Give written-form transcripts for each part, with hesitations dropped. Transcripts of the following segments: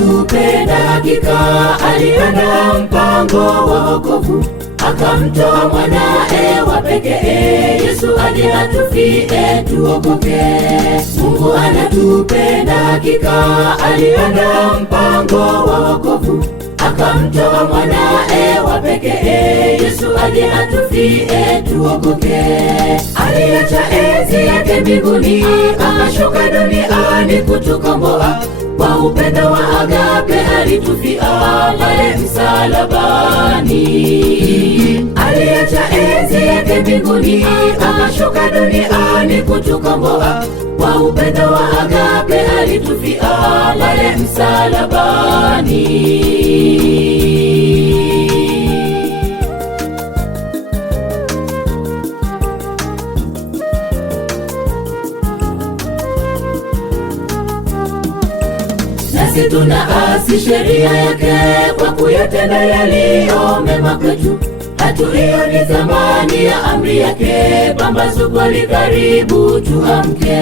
anatupenda hakika, aliandaa mpango wa wokovu, akamtoa mwanae wa pekee, Yesu aje atufie tuokoke. Mungu anatupenda hakika, aliandaa mpango wa wokovu, akamtoa mwanae wa pekee, Yesu aje atufie tuokoke. Aliacha enzi yake mbinguni, akashuka duniani kutukomboa, kwa upendo wa agape alitufia pale msalabani. Aliacha enzi yake mbinguni, akashuka duniani kutukomboa, kwa upendo wa agape alitufia pale msalabani. Nasi tunaasi sheria yake kwa kuyatenda yaliyo mema kwetu, hatuioni thamani ya amri yake, pambazuko li karibu tuamke.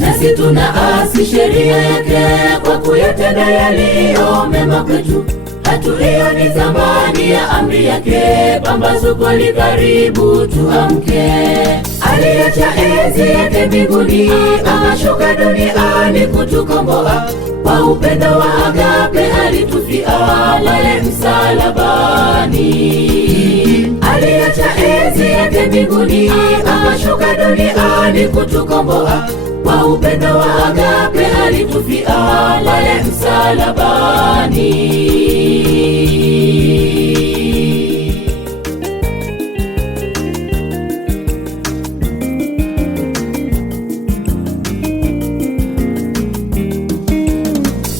Nasi tunaasi sheria yake kwa kuyatenda yaliyo mema kwetu, hatuioni thamani ya amri yake, pambazuko li karibu tuamke. Aliacha enzi yake mbinguni, akashuka duniani kutukomboa, kwa upendo wa agape alitufia pale msalabani. Aliacha enzi yake mbinguni, akashuka duniani kutukomboa, kwa upendo wa agape alitufia pale msalabani.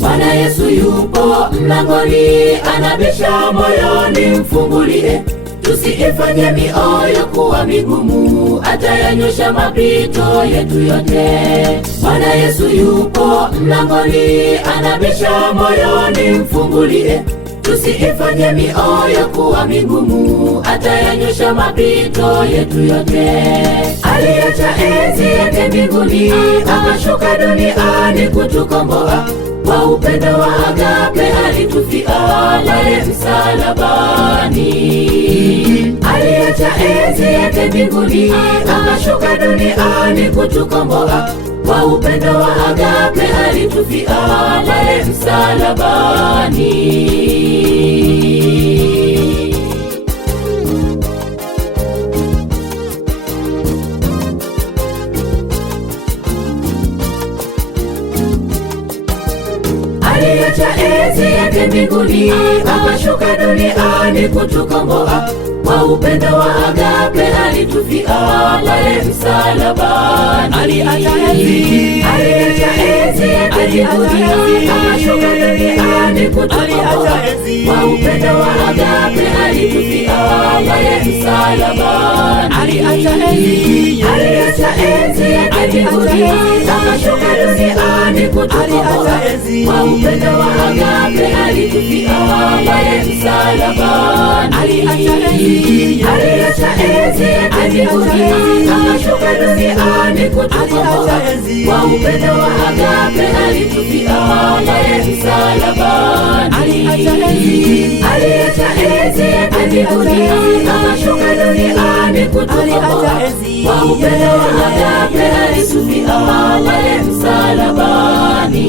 Bwana Yesu yupo mlangoni, anabisha moyoni, mfungulie. Tusiifanye mioyo kuwa migumu, atayanyosha mapito yetu yote. Bwana Yesu yupo mlangoni, anabisha moyoni, mfungulie. Tusiifanye mioyo kuwa migumu, atayanyosha mapito yetu yote. Aliacha enzi yake mbinguni, akashuka duniani kutukomboa, kwa upendo wa agape alitufia pale msalabani. Aliacha enzi yake mbinguni, akashuka duniani kutukomboa, kwa upendo wa agape alitufia pale msalabani. Aliacha enzi yake mbinguni, akashuka duniani kutukomboa, kwa upendo wa agape alitufia pale msalabani. Aliacha enzi yake mbinguni, akashuka duniani kutukomboa, kwa upendo wa agape alitufia pale msalabani. Aliacha enzi yake mbinguni, akashuka duniani kutukomboa, kwa upendo wa agape alitufia pale msalabani. Aliacha enzi yake mbinguni, akashuka duniani kutukomboa, kwa upendo wa agape alitufia pale msalabani. Aliacha enzi yake mbinguni, akashuka duniani kutukomboa, kwa upendo wa agape alitufia pale msalabani.